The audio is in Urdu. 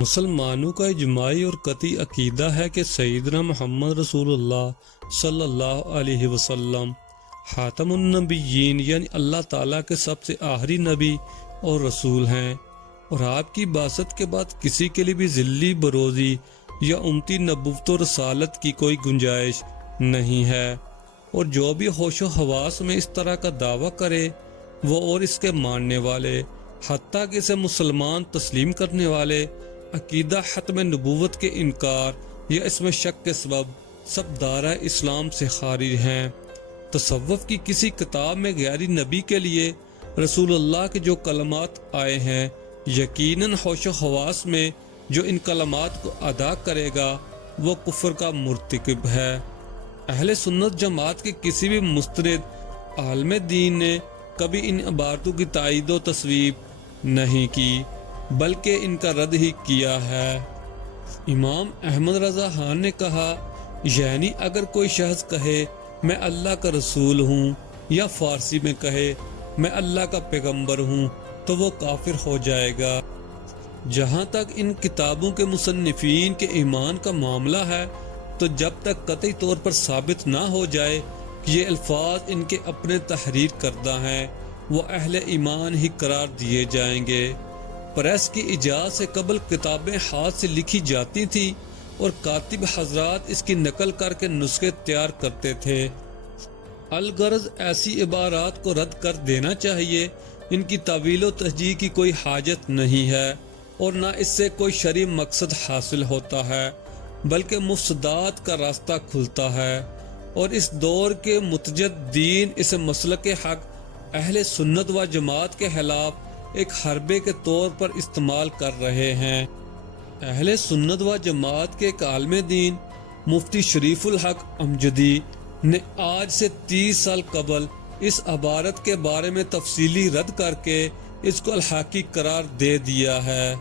مسلمانوں کا اجماعی اور قطعی عقیدہ ہے کہ سیدنا محمد رسول اللہ صلی اللہ علیہ وسلم خاتم النبیین یعنی اللہ تعالیٰ کے سب سے آخری نبی اور رسول ہیں، اور آپ کی بعثت کے بعد کسی کے لیے بھی ذلی بروزی یا امتی نبوت و رسالت کی کوئی گنجائش نہیں ہے، اور جو بھی ہوش و حواس میں اس طرح کا دعویٰ کرے وہ اور اس کے ماننے والے، حتیٰ کہ اسے مسلمان تسلیم کرنے والے، عقیدہ ختم نبوت کے انکار یا اس میں شک کے سبب سب دائرہ اسلام سے خارج ہیں۔ تصوف کی کسی کتاب میں غیر نبی کے لیے رسول اللہ کے جو کلمات آئے ہیں، یقیناً ہوش و حواس میں جو ان کلمات کو ادا کرے گا وہ کفر کا مرتکب ہے۔ اہل سنت جماعت کے کسی بھی مستند عالم دین نے کبھی ان عبارتوں کی تائید و تصویب نہیں کی، بلکہ ان کا رد ہی کیا ہے۔ امام احمد رضا خان نے کہا، یعنی اگر کوئی شخص کہے میں اللہ کا رسول ہوں، یا فارسی میں کہے میں اللہ کا پیغمبر ہوں، تو وہ کافر ہو جائے گا۔ جہاں تک ان کتابوں کے مصنفین کے ایمان کا معاملہ ہے تو جب تک قطعی طور پر ثابت نہ ہو جائے کہ یہ الفاظ ان کے اپنے تحریر کردہ ہیں، وہ اہل ایمان ہی قرار دیے جائیں گے۔ پریس کی ایجاد سے قبل کتابیں ہاتھ سے لکھی جاتی تھیں اور کاتب حضرات اس کی نقل کر کے نسخے تیار کرتے تھے۔ الغرض ایسی عبارات کو رد کر دینا چاہیے، ان کی تعویل و تشجیع کی کوئی حاجت نہیں ہے، اور نہ اس سے کوئی شرعی مقصد حاصل ہوتا ہے، بلکہ مفسدات کا راستہ کھلتا ہے، اور اس دور کے متجدین اس مسلک حق اہل سنت و جماعت کے خلاف ایک حربے کے طور پر استعمال کر رہے ہیں۔ اہل سنت و جماعت کے ایک عالم دین مفتی شریف الحق امجدی نے آج سے 30 سال قبل اس عبارت کے بارے میں تفصیلی رد کر کے اس کو الحاقی قرار دے دیا ہے۔